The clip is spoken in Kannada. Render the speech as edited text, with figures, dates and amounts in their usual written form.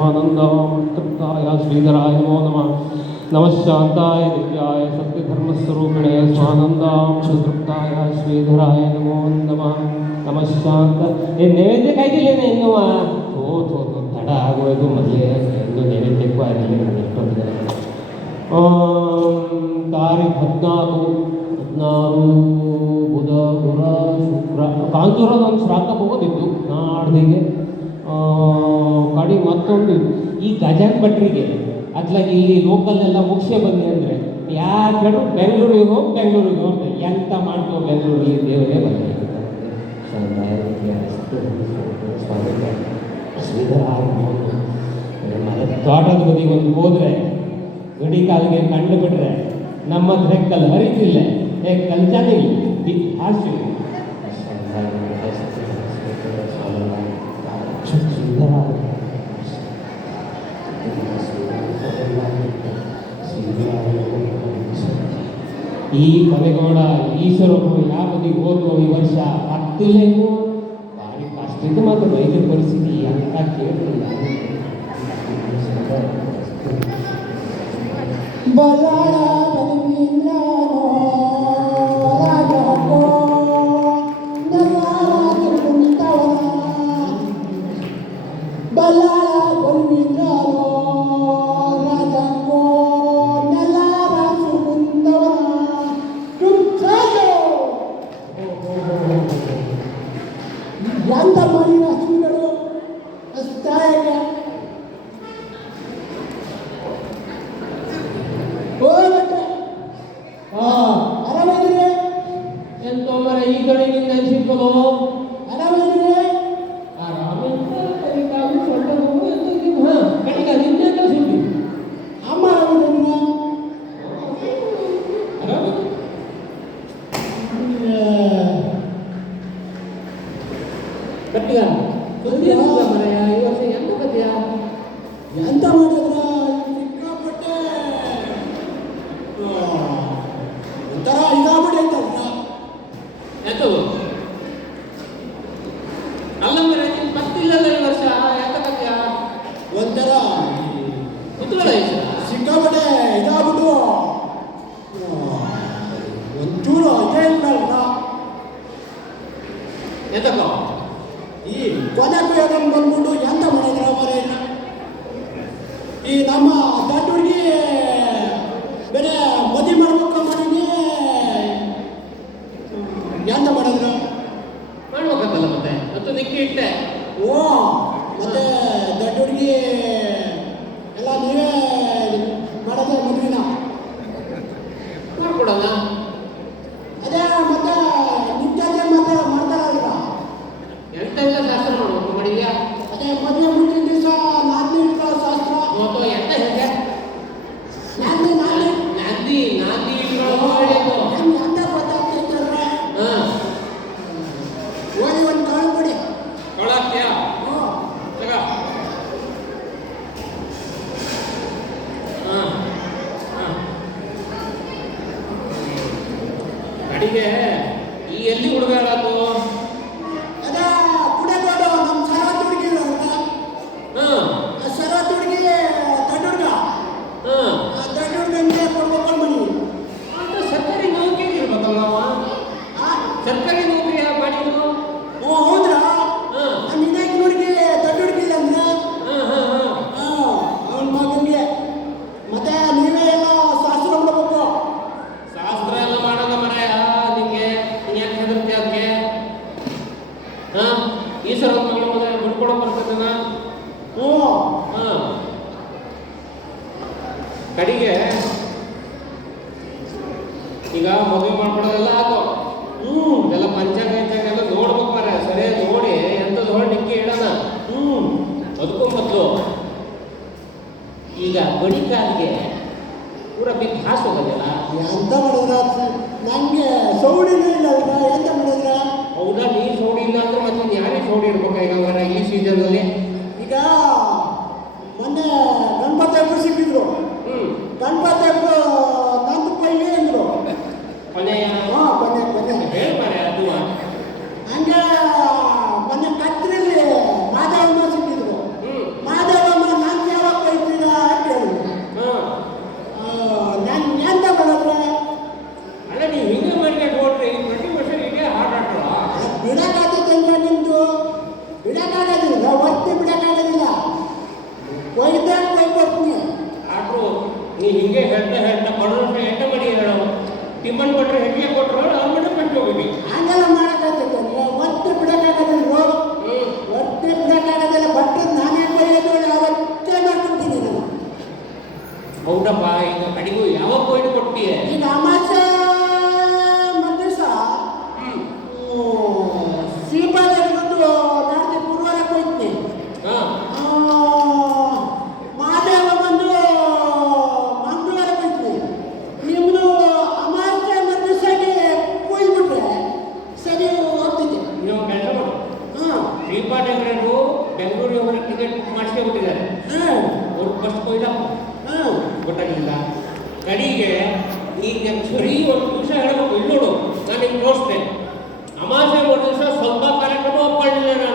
स्वानंदाय तृप्ताय श्रीधराय नमो नमः। नमः शांताय दिव्याय सत्यधर्मस्वरूपिणे स्वानंदां सुतृप्ताय श्रीधराय नमो नमः। नमः शांत ये नैवेद्य खाइदिले इನ್ನು ತಡ ಆಗೋದು ಮೊದಲೇ ಎಂದು ನೈವೇದ್ಯಕ್ಕೂ ಆಗಿಲ್ಲ ಎಷ್ಟೊಂದು ತಾರೀಖು 16 ಬುಧ ಗುರ ಶುಕ್ರ ಕಾಂತೂರ ನಾನು ಶ್ರಾದ್ದ ಹೋಗೋದಿತ್ತು ನಾಡ್ದಿಗೆ ಕಡಿ ಮತ್ತೊಂದು ಈ ಗಜಾನ್ ಭಟ್ರಿಗೆ ಅತ್ಲಾಗಿ ಇಲ್ಲಿ ಲೋಕಲ್ಲೆಲ್ಲ ಮುಗಿಸೇ ಬನ್ನಿ ಅಂದರೆ ಯಾರು ಕೇಳು ಬೆಂಗಳೂರಿಗೆ ಹೋಗಿ ಎಂತ ಮಾಡ್ತೀವೋ ಬೆಂಗಳೂರಿಗೆ ದೇವರೇ ಬನ್ನಿ ತೋಟದ ಬದಿಗೆ ಒಂದು ಹೋದರೆ ಗಡಿ ಕಾಲಿಗೆ ಕಂಡು ಬಿಟ್ರೆ ನಮ್ಮ ಹತ್ರ ಕಲ್ಲು ಹರಿತಿಲ್ಲ ಕಲ್ಚಾನೇ ಇಲ್ಲ ಹಾಸ್ಯ ಈ ಕೊನೆಗೌಡ ಈಶ್ವರರು ಯಾವ ಬದಿಗೆ ಹೋದ್ರು ಈ ವರ್ಷ ಹತ್ತಿಲ್ಲ ಇನ್ನು ಭಾರಿ ಕಷ್ಟ ಇದು ಮಾತ್ರ ವೈದ್ಯ ಪರಿಸ್ಥಿತಿ ಅಂತ ಕೇಳಿಲ್ಲ ಬಲ್ಲಾಳ ಬದುಕಿಂದ್ರಾನೋ ರಾಜಕೋ ನಲ್ಲಾರ ಕುಂತವನ ಬಲ್ಲಾಳ ಬದುಕಿಂದ್ರಾನೋ ರಾಜಕೋ ನಲ್ಲಾರ ಕುಂತವನ ಕುಂತೋ ಎಂತ ಮಾಡಿನ ಸುಂದರು ಅಷ್ಟಾಯಕ ಆರಾಮಿದ್ರೆ ಎಂತ ಮರ ಈ ಕಡೆಗಿಂದ ಸಿಕ್ಕಲು ಆರಾಮಿದ್ರೆ ಕಡೆಗೆ ನಿನ್ನೆ ಸುದ್ದಿ ಅಮ್ಮ ಆರಾಮಿದ್ರೆ ಗಟ್ಟಿಗ ಸುದ್ದಿ ಮರಯ ಈ ವರ್ಷ ಎಂತ ಕಥೆಯ ಎಂತ ಮಾಡಿದ್ರ ಸಿಕ್ಕಾಪಟ್ಟೆ ಒಂಥರ ಇದಾಗ್ಬಿಟ್ಟೈತಲ್ಲ ಎಂತದು ಅಲ್ಲ ಮರ ನಿನ್ ಪತ್ತಿಲ್ಲಲ್ಲ ಈ ವರ್ಷ ಎಂತ ಕಥೆಯ ಒಂಥರ ಕುತೂಹಲ ಐತೆ ಸಿಕ್ಕಾಪಟ್ಟೆ ಇದಾಗ್ಬಿಟ್ಟು ಒಂಚೂರು ಇದೇ ಇಲ್ಲಲ್ಲ ಎಂತಕ್ಕ ಈ ಕೊನೆಗೂ ಯಾಕಂದ್ ಬಂದ್ಬಿಟ್ಟು ಎಂತ ಮಾಡಿದ್ರ ಮರ ಈ ನಮ್ಮ ದೊಡ್ಡ ಹುಡುಗಿ ಬೇರೆ ಮದುವೆ ಮಾಡ್ಬೇಕು ಮಾಡಿನಿ ಎಂತ ಮಾಡಿದ್ರು ಮಾಡ್ಬೇಕಲ್ಲ ಮತ್ತೆ ಮತ್ತು ನಿಕ್ಕಿ ಇಟ್ಟೆ ಓ ಮತ್ತೆ ದೊಡ್ಡ ಹುಡುಗಿ ಎಲ್ಲ ನೀವೇ ಮಾಡಿದ್ರೆ ಮದುವೆನ ಮಾಡ್ಕೊಡಲ್ಲ ಅದೇ ಮತ್ತೆ ನಿತ್ಯತೆ ಮತ್ತೆ ಮಾಡ್ತಾರಲ್ವ ಎಂತೆಲ್ಲ ಶಾಸ್ತ್ರ ಮಾಡ್ಬೇಕು ಮಾಡಿದ್ಯಾ ಅದೇ ಮದುವೆ ಮುಂದಿನ ದಿವಸ ನಾಲ್ಕನೇ ಇಟ್ಕೊಳ್ಳೋ ಶಾಸ್ತ್ರ ಮತ್ತು ಎಂತ ಹೇಗೆ ನಾಲ್ಕನೇ ನಾಂದಿ ಇಟ್ಕೊಳ್ಳೋದು ನಂಗೆ ಎಂತ ಗೊತ್ತಾಗ್ತೈತಲ್ವ ಹಾಂ ಓದಿ ಒಂದು ಕಾಳು ಕೊಡಿ ಕೊಳಕ್ಯಾ ಹ್ಞೂ ತಗ ಹಾಂ ಹಾಂ ಅಡಿಗೆ ಈ ಎಲ್ಲಿ ಹುಡುಗಾಡೋದು ಅದೇ ಕುಡೆಗೋಡು ನಮ್ಮ ಸರವತ್ತು ಹುಡುಗಿ ಹಾಂ ಸರವತ್ತು ಹುಡುಗಿ ದೊಡ್ಡ ಹುಡುಗ ಹಾಂ ಆ ದೊಡ್ಡ ಹುಡುಗನಿಗೆ ಕೊಡ್ಬೇಕು ಮನಿ ಅಂತ ಸರ್ಕಾರಿ ನೌಕರಿ ಇರ್ಬೇಕಲ್ಲ ಅವ ಸರ್ಕಾರಿ ನೌಕರಿ ಮಾಡಿದ್ರು ಓ ಹೌದ್ರಾ ಹಾಂ ನಮ್ಮ ಇದಾಗಿ ಹುಡುಗಿ ದೊಡ್ಡ ಹುಡುಗಿ ಇಲ್ಲ ಅಂದ್ರೆ ಹಾಂ ಹಾಂ ಹಾಂ ಅವನ ಮಗನಿಗೆ ಮತ್ತೆ ನೀವೇ ಎಲ್ಲ ಶಾಸ್ತ್ರ ಮಾಡಬೇಕು ಶಾಸ್ತ್ರ ಎಲ್ಲ ಮಾಡೋಣ ಮರಾಯ ನಿಂಗೆ ಯಾಕೆ ಹೆದರ್ತಿ ಅದಕ್ಕೆ ಹಾಂ ಈಶ್ವರ ಮಗಳ ಮನೆ ಬಿಡ್ಕೊಡೋ ಬರ್ತದನ ಹ್ಞೂ ಹಾಂ ಕಡೆಗೆ ಈಗ ಮದುವೆ ಮಾಡ್ಕೊಡೋದೆಲ್ಲ ಆತು ಎಲ್ಲ ಪಂಚಾಂಗ ಎಲ್ಲ ನೋಡ್ಬೇಕು ಮರ ಸರಿಯಾಗಿ ನೋಡಿ ಎಂಥದ್ದು ಹೊರಗೆ ನಿಕ್ಕಿ ಇಡೋಣ ಅದಕ್ಕೂ ಮೊದಲು ಈಗ ಬಡಿ ಕಾಲಿಗೆ ಪೂರ ಬಿದ್ದು ಹಾಸು ಹೋಗೋದಿಲ್ಲ ಎಂತ ಮಾಡಿದ್ರ ನಂಗೆ ಸೌಡಿನೇ ಇಲ್ಲ ಅಲ್ವಾ ಎಂತ ಮಾಡಿದ್ರ ಹೌದಾ ನೀ ಸೋಡಿ ಇಲ್ಲ ಅಂದ್ರೆ ಮತ್ತೆ ಯಾರೇ ಸೋಡಿ ಇರ್ಬೇಕಾ ಈಗ ಮರ ಈ ಸೀಸನ್ನಲ್ಲಿ ಈಗ ಮೊನ್ನೆ ಗಣಪತಿ ಹಬ್ಬರು ಸಿಕ್ಕಿದ್ರು ಗಣಪತಿ ಹಬ್ಬ ನಂದು ಪೈಗೆ ಅಂದ್ರು ಕೊನೆಯ ಹಾಂ ಕೊನೆ ಹೇಳಿ ಮರ ಅದು ಹಂಗೆ ಮೊನ್ನೆ ಕತ್ರಿಲಿ ಮಾದೇವಮ್ಮ ಸಿಕ್ಕಿದ್ರು ಮಾದೇವಮ್ಮ ನಾನು ಹಿಂಗೆ ಹೇಳ್ತಾ ಹೇಳ್ತಾ ಕೊಡೋದ್ರ ಎಂತ ಮಾಡಿ ಹೇಳೋ ತಿಮ್ಮನ್ ಕೊಟ್ರೆ ಹೆಜ್ಜೆ ಕೊಟ್ಟರು ಅವ್ರ ಮನೆ ಬಿಟ್ಟು ಹೋಗಿ ಹಂಗೆಲ್ಲ ಮಾಡೋಕ್ಕಾಗ್ತದೆ ಒತ್ತೆ ಬಿಡೋಕ್ಕಾಗೋದಿಲ್ಲ ರೋಗ ಒತ್ತೆ ಬಿಡೋಕ್ಕಾಗೋದಿಲ್ಲ ಬಟ್ಟೆ ನಾನೇ ಕೊಯ್ಯೋದು ಅವತ್ತೇ ಮಾಡ್ಕೊತೀನಿ ನಾನು. ಹೌದಪ್ಪ ಈಗ ಕಡಿಗೂ ಯಾವಾಗ ಕೊಯ್ದು ಕೊಡ್ತೀಯ ಈಗ ಅಮಾಸೆ ದಿವಸ ಶ್ರೀಪಾದರಿಗೆ ಒಂದು ನಾಡ್ದು ಗುರುವಾರ ಕೊಯ್ತೀನಿ. ಮಹಾದೇವ ಬಂದು ಮಂಗಳವಾರ ಕೊಯ್ತೀನಿ. ನಿಮ್ಮದು ಅಮಾಸೆ ದಿವಸಗೆ ಕೊಯ್ಬಿಟ್ರೆ ಸರಿ ಹೋಗ್ತಿದ್ದೆ. ನೀವು ಕೆಲಸ ಮಾಡು ಶ್ರೀಪಾಠಗಳು ಬೆಂಗಳೂರಿಗೆ ಹೋಗಿ ಟಿಕೆಟ್ ಮಾಡಿಸ್ಕೊಂಡ್ಬಿಟ್ಟಿದ್ದಾರೆ ಅವ್ರು ಫಸ್ಟ್ ಕೊಯ್ದಪ್ಪ ಗೊತ್ತಾಗಲಿಲ್ಲ ಕಡೆಗೆ ಈಗ ಸರಿ ಒಂದು ದಿವಸ ಹೇಳಬೇಕು ಇಲ್ಲಿ ನೋಡು ನಾನು ನಿಮ್ಗೆ ತೋರಿಸ್ತೇನೆ ಅಮಾಸೆ ಒಂದು ದಿವಸ ಸ್ವಲ್ಪ ಕಾರ್ಯಕ್ರಮ ಒಪ್ಕೊಂಡಿಲ್ಲ